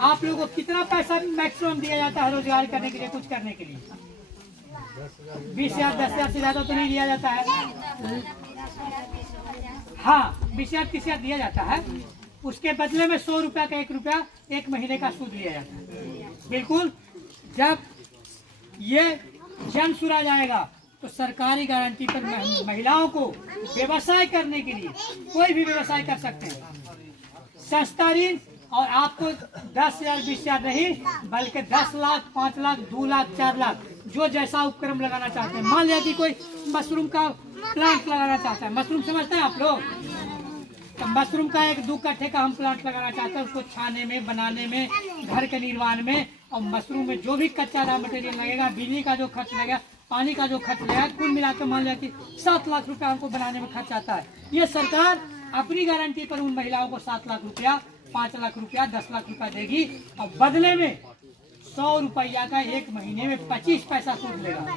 आप लोगों को कितना पैसा मैक्सिमम दिया जाता है रोजगार करने के लिए, कुछ करने के लिए? 20,000 10,000 से ज्यादा तो नहीं दिया जाता है। हाँ, 20,000 30,000 दिया जाता है। उसके बदले में 100 रुपया का 1 रुपया 1 महीने का सूद लिया जाता है। बिल्कुल। जब ये जन सुराज आएगा तो सरकारी गारंटी पर महिलाओं को व्यवसाय करने के लिए कोई भी व्यवसाय कर सकते हैं, सस्ता ऋण। और आपको 10,000 20,000 नहीं, बल्कि 10 लाख 5 लाख 2 लाख 4 लाख जो जैसा उपक्रम लगाना चाहते हैं। मान लिया कि कोई मशरूम का प्लांट लगाना चाहता है, मशरूम समझते हैं आप लोग, तो मशरूम का 1-2 कट्ठे का हम प्लांट लगाना चाहते हैं, उसको छाने में, बनाने में, घर के निर्माण में, और मशरूम में जो भी कच्चा रॉ मटेरियल लगेगा, बिजली का जो खर्च लगेगा, पानी का जो खर्च लगेगा, कुल मिलाकर मान लिया कि 7 लाख रुपया हमको बनाने में खर्च आता है। ये सरकार अपनी गारंटी पर उन महिलाओं को 7 लाख रुपया, 5 लाख रुपया, 10 लाख रुपया देगी, और बदले में 100 रुपया का 1 महीने में 25 पैसा सूद लेगा।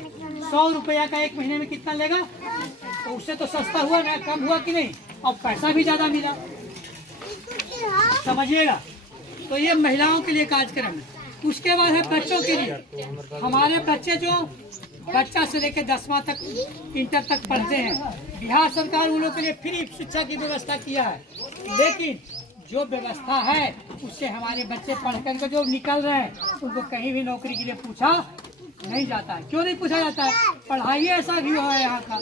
100 रुपया का 1 महीने में कितना लेगा? तो उससे तो सस्ता हुआ ना, कम हुआ कि नहीं, और पैसा भी ज्यादा मिला। समझिएगा। तो ये महिलाओं के लिए कार्यक्रम है। उसके बाद है बच्चों के लिए। हमारे बच्चे जो बच्चा से लेकर 10वां तक, इंटर तक पढ़ते हैं, बिहार सरकार उन लोगों के लिए फ्री शिक्षा की व्यवस्था किया है। लेकिन जो व्यवस्था है उससे हमारे बच्चे पढ़ कर जो निकल रहे हैं, उनको कहीं भी नौकरी के लिए पूछा नहीं जाता है। क्यों नहीं पूछा जाता है? पढ़ाई ऐसा भी हो है यहाँ का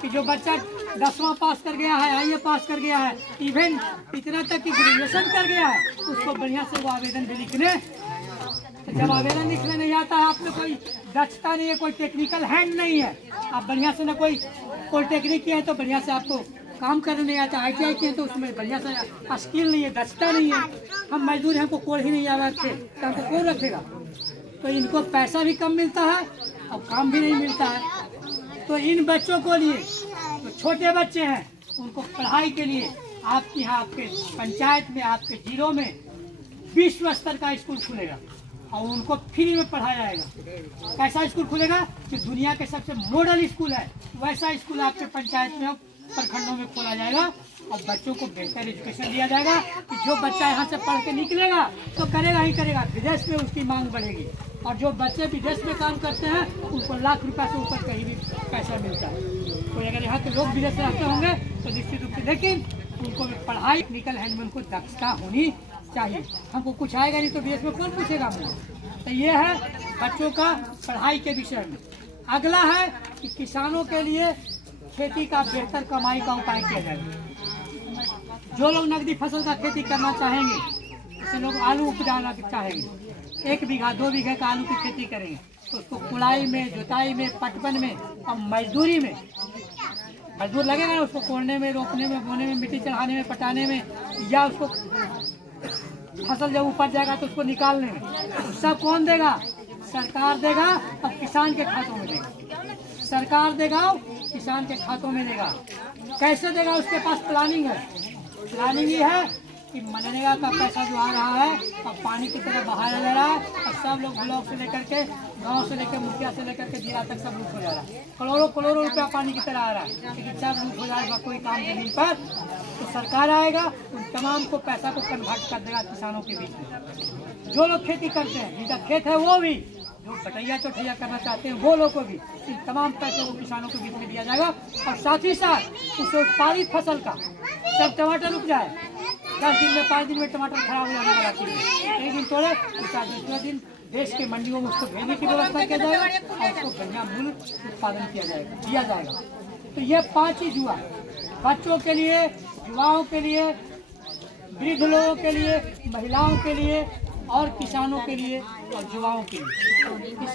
कि जो बच्चा 10वां पास कर गया है, IAS पास कर गया है, इवन इतना तक कि ग्रेजुएशन कर गया है, उसको बढ़िया से वो आवेदन भी लिखने। जब आवेदन लिखने नहीं आता है, आप में कोई दक्षता नहीं है, कोई टेक्निकल हैंड नहीं है, आप बढ़िया से न कोई पॉलिटेक्निक किया है तो बढ़िया से आपको काम करने नहीं आता, ITI किए तो उसमें बढ़िया से स्किल नहीं है, दक्षता नहीं है। हम मजदूर हैं, हमको कोई ही नहीं आवा थे, तो हमको कौन रखेगा? तो इनको पैसा भी कम मिलता है और काम भी नहीं मिलता है। तो इन बच्चों को लिए, तो छोटे बच्चे हैं, उनको पढ़ाई के लिए आपके यहाँ, आपके पंचायत में, आपके जिलों में विश्व स्तर का स्कूल खुलेगा और उनको फ्री में पढ़ाया जाएगा। कैसा स्कूल खुलेगा कि दुनिया के सबसे मॉडल स्कूल है, वैसा स्कूल आपके पंचायत में, प्रखंडों में खोला जाएगा और बच्चों को बेहतर एजुकेशन दिया जाएगा कि जो बच्चा यहाँ से पढ़ के निकलेगा तो करेगा ही करेगा, विदेश में उसकी मांग बढ़ेगी। और जो बच्चे विदेश में काम करते हैं उनको लाख रुपया से ऊपर कहीं भी पैसा मिलता है। तो अगर यहाँ के लोग विदेश में रहते होंगे तो निश्चित रूप से, लेकिन उनको भी पढ़ाई, टेक्निकल हैंड में उनको दक्षता होनी चाहिए। हमको कुछ आएगा नहीं तो विदेश में कौन पूछेगा हमको? तो ये है बच्चों का पढ़ाई के विषय में। अगला है कि किसानों के लिए खेती का बेहतर कमाई का उपाय किया जाएगा। जो लोग नकदी फसल का खेती करना चाहेंगे, जैसे लोग आलू उपजाना चाहेंगे, 1 बीघा 2 बीघे का आलू की खेती करेंगे, तो उसको कुड़ाई में, जुताई में, पटवन में और मजदूरी में, मजदूर लगेगा ना उसको कोड़ने में, रोपने में, बोने में, मिट्टी चढ़ाने में, पटाने में, या उसको फसल जब उपज जाएगा तो उसको निकालने में, सब कौन देगा? सरकार देगा और किसान के खातों में देगा। सरकार देगा, किसान के खातों में देगा। कैसे देगा? उसके पास प्लानिंग है। प्लानिंग ये है कि मनरेगा का पैसा जो आ रहा है अब पानी की तरह बहाया जा रहा है, और सब लोग ब्लॉक से लेकर के, गांव से लेकर, मुखिया से लेकर के जिला तक सब लूट हो जा रहा है। करोड़ों रुपया पानी की तरह आ रहा है, लेकिन सब लूट हो जाएगा कोई काम जमीन पर। तो सरकार आएगा, उन तमाम को पैसा को कन्वर्ट कर देगा किसानों के बीच में। जो लोग खेती करते हैं, जिनका खेत है, वो भी, जो बटैया चौठैया करना चाहते हैं, वो लोग को भी इन तमाम पैसों को किसानों के बीच में दिया जाएगा। और साथ ही साथ उस उत्पादित फसल का, जब टमाटर उग जाए 10 दिन में, 5 दिन में टमाटर खराब हो जाने वाला चीज है, 1 दिन तोड़े, उसका दूसरे दिन देश के मंडियों में उसको भेजने की व्यवस्था किया जाएगा और उसको बढ़िया मूल्य उत्पादन किया जाएगा, दिया जाएगा। तो ये 5 चीज हुआ, बच्चों के लिए, युवाओं के लिए, वृद्ध लोगों के लिए, महिलाओं के लिए और किसानों के लिए और युवाओं के लिए।